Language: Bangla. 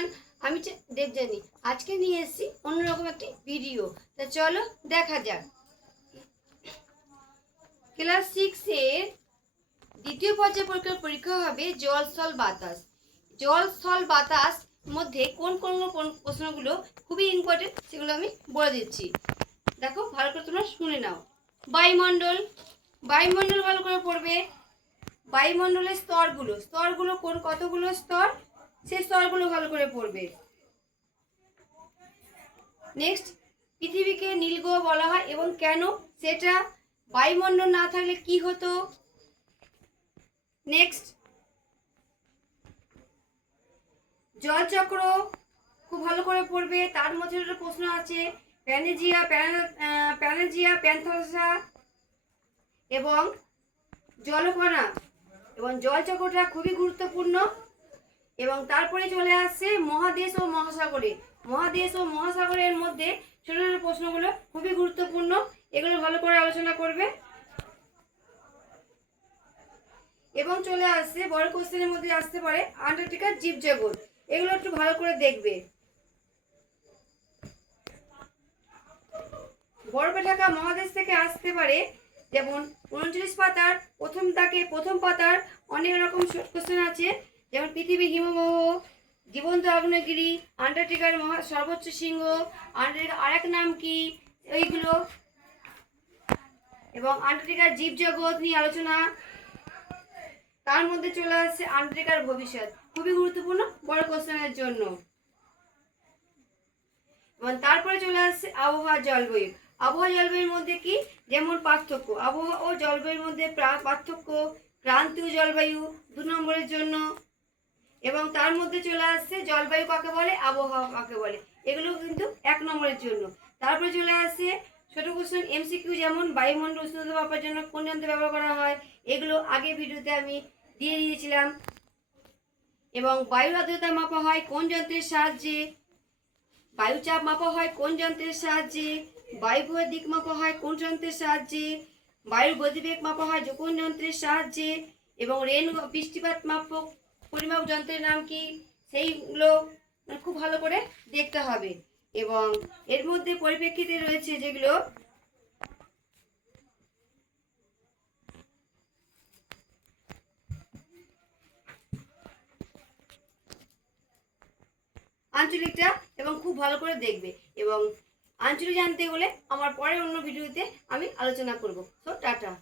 এভরিওয়ান, আমি দেবজানি। আজকে নিয়ে এসেছি অন্যরকম একটি ভিডিও। তা চলো দেখা যাক। ক্লাস 6 এর দ্বিতীয় পর্যায়ে পরীক্ষা হবে জল স্থল বাতাস। জল স্থল বাতাস মধ্যে কোন কোন প্রশ্নগুলো খুবই ইম্পর্টেন্ট সেগুলো আমি বলে দিচ্ছি। দেখো, ভালো করে তোমরা শুনে নাও। বায়ুমণ্ডল, বায়ুমণ্ডল ভালো করে পড়বে। বায়ুমণ্ডলের স্তরগুলো কোন কতগুলো স্তর, সেই স্তরগুলো ভালো করে পড়বে। নেক্সট, পৃথিবীকে নীলগ্রহ বলা হয় এবং কেন, সেটা বায়ুমণ্ডল না থাকলে কি হতো। নেক্সট, জলচক্র খুব ভালো করে পড়বে। তার মধ্যে একটা প্রশ্ন আছে প্যানেজিয়া, প্যান্থালসা এবং জলকণা এবং জলচক্রটা খুবই গুরুত্বপূর্ণ। এবং তারপরে চলে আসছে মহাদেশ ও মহাসাগরে। মহাদেশ ও মহাসাগরের মধ্যে ছোট ছোট প্রশ্নগুলো খুবই গুরুত্বপূর্ণ, এগুলো ভালো করে আলোচনা করবে। এবং চলে আসছে বড় কোশ্চেনের মধ্যে আসতে পারে আন্টার্কটিকার জীবজগৎ, এগুলো একটু ভালো করে দেখবে। বরফে ঢাকা মহাদেশ থেকে আসতে পারে, যেমন 39 পাতার প্রথম পাতার অনেক রকম কোশ্চেন আছে, যেমন পৃথিবীর হিমবাহ, জীবন্ত আগ্নেয়গিরি, আন্টার্কটিকার সর্বোচ্চ শৃঙ্গ, আন্টার্কটিকার আরেক নাম কি, এইগুলো। এবং আন্টার্কটিকার জীবজগৎ নিয়ে আলোচনা। তার মধ্যে চলে আসছে আন্টার্কটিকার ভবিষ্যৎ, খুবই গুরুত্বপূর্ণ বড় কোশ্চেনের জন্য। এবং তারপরে চলে আসছে আবহাওয়া জলবায়ু। আবহাওয়া জলবায়ুর মধ্যে কি, যেমন পার্থক্য, আবহাওয়া ও জলবায়ুর মধ্যে পার্থক্য, ক্রান্তীয় জলবায়ু 2 নম্বরের জন্য। এবং তার মধ্যে চলে আসছে জলবায়ু কাকে বলে, আবহাওয়া কাকে বলে, এগুলো কিন্তু 1 নম্বরের জন্য। তারপরে চলে আসছে ছোট কোশ্চেন এমসিকিউ, যেমন বায়ুমণ্ডল উষ্ণতা মাপার জন্য কোন যন্ত্র ব্যবহার করা হয়, এগুলো আগে ভিডিওতে আমি দিয়ে দিয়েছিলাম। এবং বায়ুর আর্দ্রতা মাপা হয় কোন যন্ত্রের সাহায্যে, বায়ুচাপ মাপা হয় কোন যন্ত্রের সাহায্যে, বায়ুভয়ের দিক মাপা হয় কোন যন্ত্রের সাহায্যে, বায়ুর গতিবেগ মাপা হয় কোন যন্ত্রের সাহায্যে, এবং বৃষ্টিপাত মাপক পরিমাপ যন্ত্রের নাম কি, সেইগুলো খুব ভালো করে দেখতে হবে। এবং এর মধ্যে পরিপ্রেক্ষিতে রয়েছে যেগুলো আঞ্চলিকটা, এবং খুব ভালো করে দেখবে। এবং আঞ্চলিক জানতে হলে আমার পরের অন্য ভিডিওতে আমি আলোচনা করব। তো টাটা।